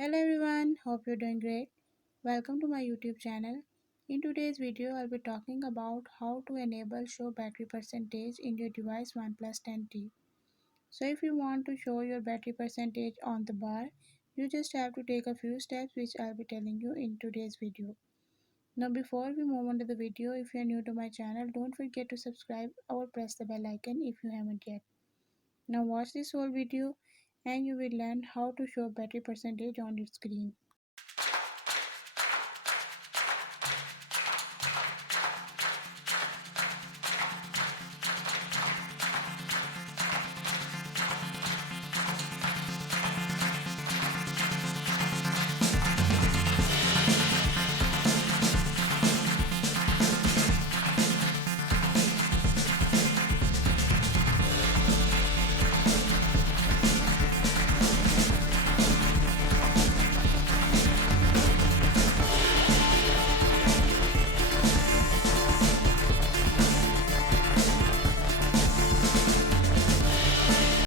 Hello everyone, hope you're doing great. Welcome to my YouTube channel. In today's video, I'll be talking about how to enable show battery percentage in your device OnePlus 10T. So if you want to show your battery percentage on the bar, you just have to take a few steps which I'll be telling you in today's video. Now before we move on to the video, if you're new to my channel, don't forget to subscribe or press the bell icon if you haven't yet. Now watch this whole video and you will learn how to show battery percentage on your screen.